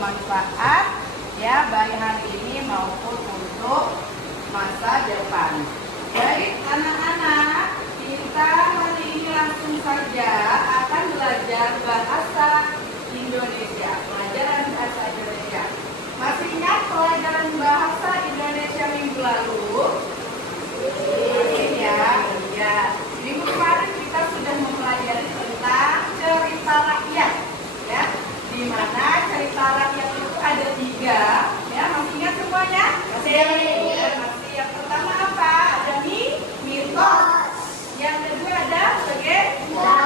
bermanfaat ya, baik hari ini maupun untuk masa depan. Baik anak-anak, kita hari ini langsung saja akan belajar bahasa Indonesia, pelajaran bahasa Indonesia. Masih ingat pelajaran bahasa Indonesia minggu lalu? Ya. Minggu kemarin kita sudah mempelajari tentang cerita rakyat, ya. Di mana cerita rakyat itu ada 3, ya. Masih ingat semuanya? Masih. Yang pertama apa? Ada mitos. Yang kedua ada legenda.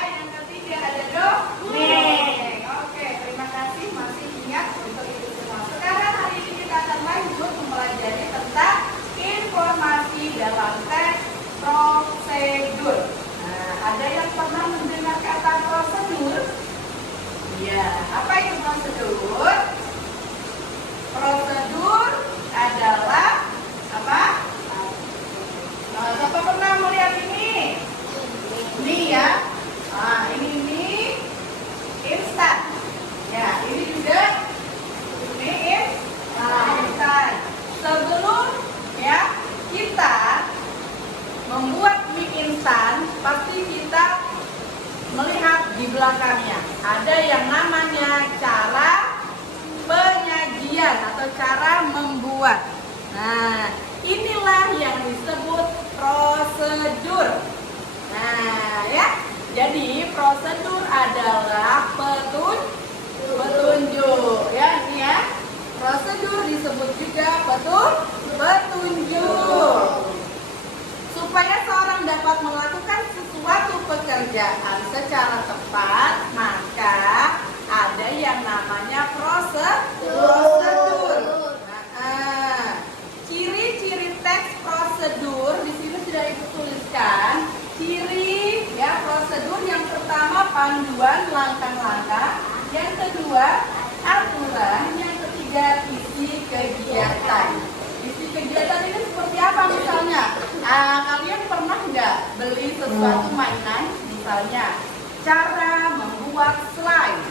Yang ketiga ada dongeng. Oke, terima kasih masih ingat untuk itu semua. Sekarang hari ini kita akan lanjut mempelajari tentang informasi dalam teks prosedur. Nah, ada yang pernah mendengar kata prosedur? Iya, apa itu prosedur? Prosedur adalah apa? Nah, siapa pernah melihat ini? Ini ya. Nah, ini mie instan. Ya, ini juga mie instan. Sebelum ya kita membuat mie instan, pasti kita melihat di belakangnya ada yang namanya cara penyajian atau cara membuat. Nah, inilah yang disebut prosedur. Nah, ya. Jadi prosedur adalah petunjuk. Ya, ini ya. Prosedur disebut juga petunjuk. Supaya seorang dapat melakukan sesuatu pekerjaan secara tepat, maka ada yang namanya prosedur. Nah, ciri-ciri teks prosedur di sini sudah Ibu tuliskan. Ciri ya prosedur yang pertama panduan langkah-langkah, yang kedua aturan, yang ketiga isi kegiatan. Isi kegiatan ini seperti apa misalnya? Kalian pernah nggak beli sesuatu mainan? Misalnya cara membuat slime.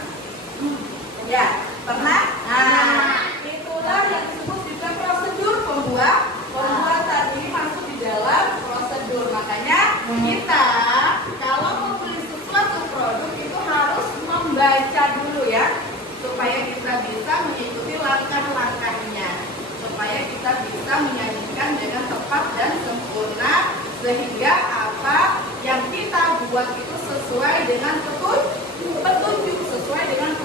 Ya, pernah? Itulah yang disebut juga prosedur pembuatan. Ini masuk di dalam prosedur. Makanya kita kalau membeli sesuatu produk itu harus membaca dulu ya, supaya kita bisa mengikuti langkah-langkahnya, supaya kita bisa menyajikan dengan tepat dan sempurna, sehingga apa yang kita buat itu sesuai dengan petunjuk, sesuai dengan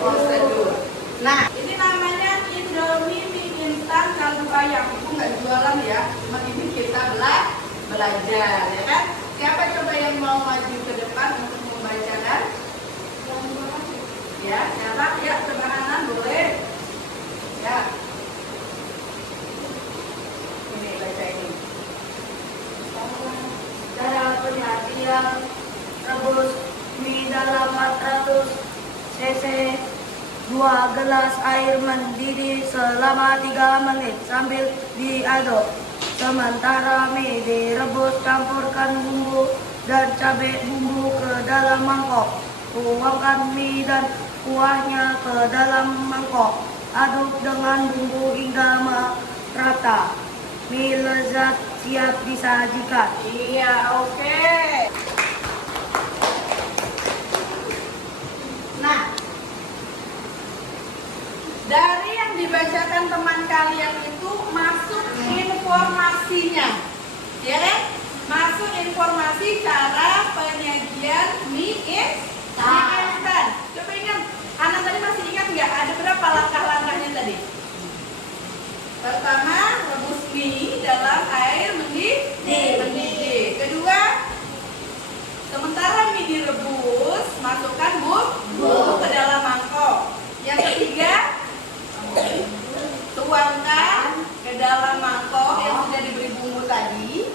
prosedur. Nah, ini namanya Indomie mie instan kaldu ayam. Itu nggak jualan ya, cuma ini kita belajar, ya kan? Siapa coba yang mau maju ke depan untuk membacakan? Ya, siapa? Ya, sebahanan boleh. Ya. Ini baca ini. Cara penyajian: rebus mie dalam 400 cc, 2 gelas air mendidih selama 3 menit sambil diaduk. Sementara mie direbus, campurkan bumbu dan cabai bumbu ke dalam mangkok. Tuangkan mie dan kuahnya ke dalam mangkok. Aduk dengan bumbu hingga merata. Mie lezat siap disajikan. Iya, oke. Nah, dari yang dibacakan teman kalian itu masuk informasinya, ya kan? Masuk informasi cara penyajian mie instan. Coba ingat, anak tadi masih ingat nggak? Ada berapa langkah-langkahnya tadi? Pertama, rebus mie dalam air mendidih. Kedua, sementara mie direbus, masukkan bumbu ke dalam mangkok. Yang ketiga, tuangkan ke dalam mangkok yang sudah diberi bumbu tadi.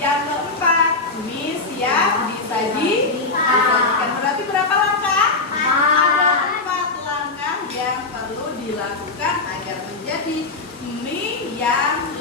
Yang keempat, mie siap disajikan. Berarti berapa langkah? Ada 4 langkah yang perlu dilakukan agar menjadi mie yang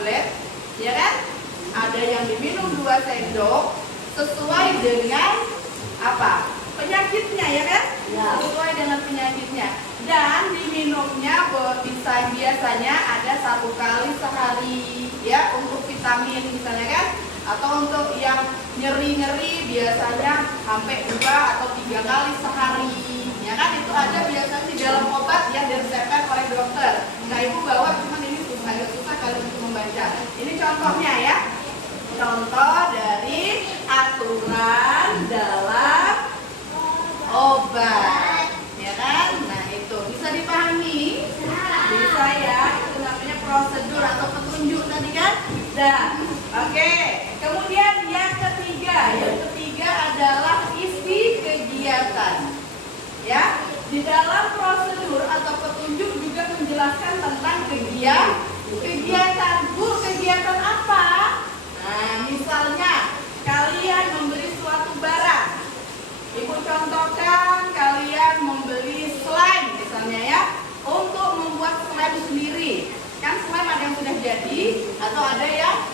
tablet, ya kan? Ada yang diminum 2 sendok sesuai dengan apa? Penyakitnya, ya kan? Ya. Sesuai dengan penyakitnya. Dan diminumnya biasanya ada 1 kali sehari, ya, untuk vitamin misalnya kan? Atau untuk yang nyeri-nyeri biasanya sampai 2 atau 3 kali sehari, ya kan? Itu ada biasanya di dalam obat yang diresepkan oleh dokter. Nah, ibu bawa, cuman ini agak susah kalau untuk membaca. Ini contohnya, ya. Contoh dari aturan dalam obat, ya kan? Nah, itu bisa dipahami, bisa, ya. Itu namanya prosedur atau petunjuk tadi kan. Nah, oke. Kemudian yang ketiga adalah isi kegiatan, ya. Di dalam prosedur atau petunjuk juga menjelaskan tentang kegiatan. Bu, kegiatan apa? Nah, misalnya kalian membeli suatu barang. Ibu contohkan kalian membeli slime misalnya, ya, untuk membuat slime sendiri. Kan slime ada yang sudah jadi atau ada yang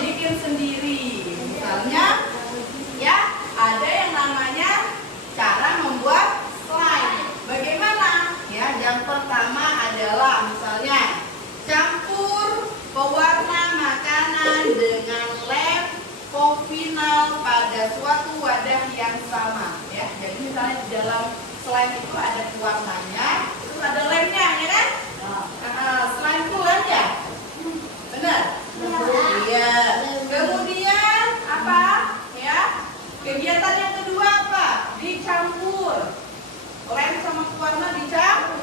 bikin sendiri. Misalnya, ya, ada yang namanya cara membuat slime. Bagaimana? Ya, yang pertama adalah misalnya campur pewarna makanan dengan lem final pada suatu wadah yang sama, ya. Jadi misalnya di dalam slime itu ada pewarnanya, itu ada lemnya, ya kan? Slime itu lem, ya? Benar? Iya. Kemudian apa? Ya. Kegiatan yang kedua apa? Dicampur. Lem sama pewarna dicampur.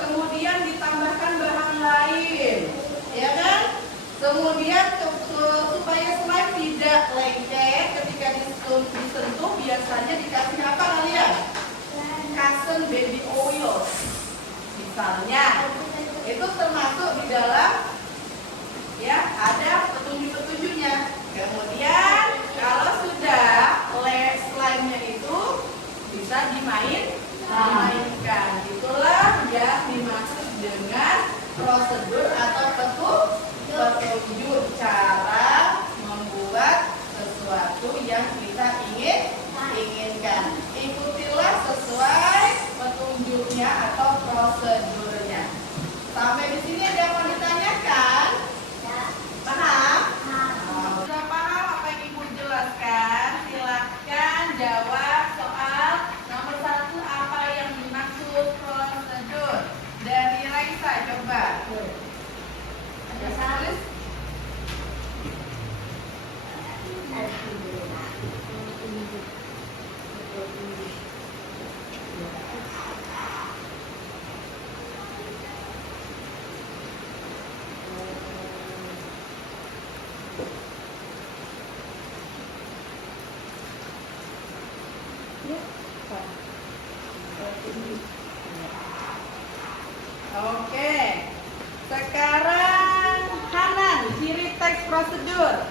Kemudian ditambahkan bahan lain, ya kan? Kemudian supaya slime tidak lengket ketika disentuh, biasanya dikasih apa kalian? Kasen baby oil. Misalnya, itu termasuk di dalam, ya, ada petunjuk-petunjuknya. Kemudian kalau sudah slime-nya itu bisa dimainkan. Itulah yang dimaksud dengan prosedur atau petunjuk cara membuat sesuatu yang kita inginkan. Ikutilah sesuai petunjuknya atau prosedurnya. Sampai di sini ada yang mau ditanyakan? Paham? Sudah paham apa yang ibu jelaskan? Silahkan jawab soal nomor 1, apa yang dimaksud prosedur. Dari Raisa, coba. Ada tulis? Oke. Sekarang Hanan, ciri teks prosedur.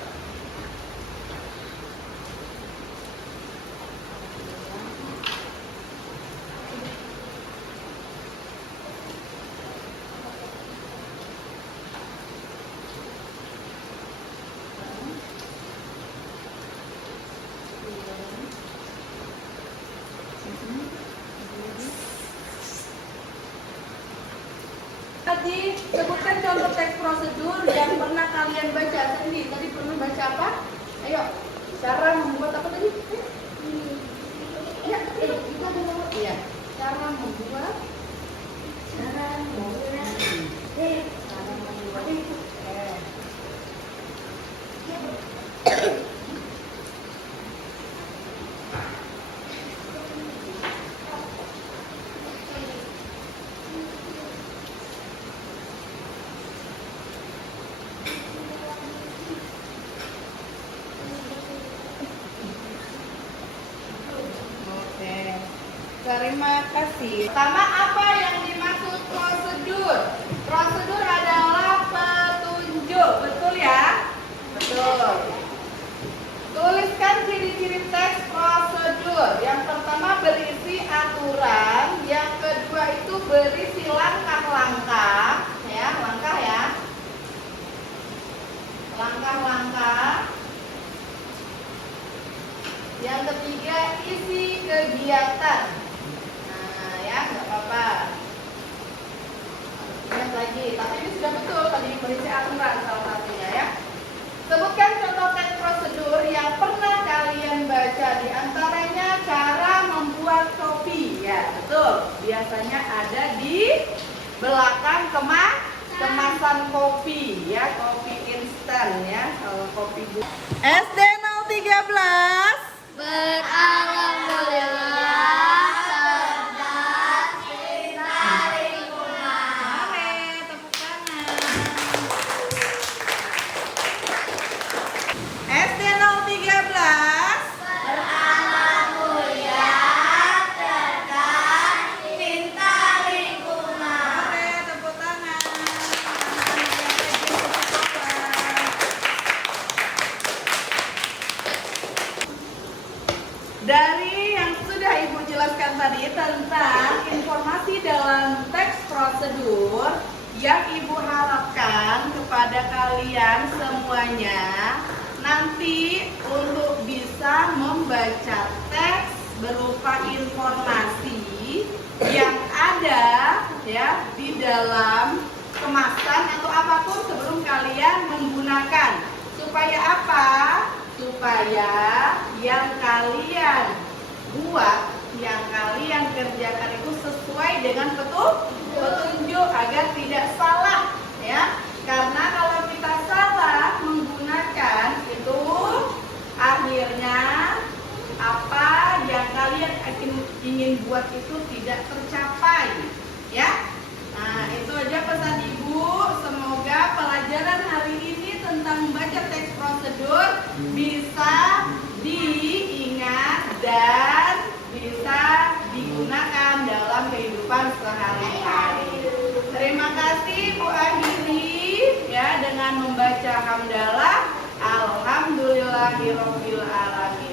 Tadi sebutkan contoh teks prosedur yang pernah kalian baca. Tadi pernah baca apa? Ayo, cara membuat apa tadi? Ya, kita ada nomor. Iya, cara membuat. Terima kasih. Pertama, apa yang dimaksud prosedur? Prosedur adalah petunjuk, betul ya? Betul. Tuliskan ciri-ciri teks prosedur. Yang pertama berisi aturan, yang kedua itu berisi langkah-langkah, ya, langkah ya. kegiatan. Nah, ya, nggak apa-apa. Ingat lagi, tapi ini sudah betul tadi berisi aturan salah satunya ya. Sebutkan contoh teks prosedur yang pernah kalian baca, di antaranya cara membuat kopi. Ya, betul. Biasanya ada di belakang kemasan kopi ya, kopi instan ya, kalau kopi bu. SD 013 Alhamdulillah cerdas, pintar, lingkungan. Oke, tepuk tangan. SD 013 Alhamdulillah cerdas, pintar, lingkungan. Oke, tepuk tangan. Dari yang sudah Ibu jelaskan tadi tentang informasi dalam teks prosedur yang Ibu harapkan kepada kalian semuanya nanti untuk bisa membaca teks berupa informasi yang ada ya di dalam kemasan atau apapun sebelum kalian menggunakan. Supaya apa? Supaya yang kalian buat, yang kalian kerjakan itu sesuai dengan petunjuk agar tidak salah ya. Karena kalau kita salah menggunakan itu akhirnya apa yang kalian ingin buat itu tidak tercapai ya. Nah, itu aja pesan Ibu. Semoga pelajaran hari ini tentang membaca teks prosedur bisa diingat dan bisa digunakan dalam kehidupan sehari-hari. Terima kasih Bu akhiri ya dengan membaca hamdalah alhamdulillahirabbil alamin.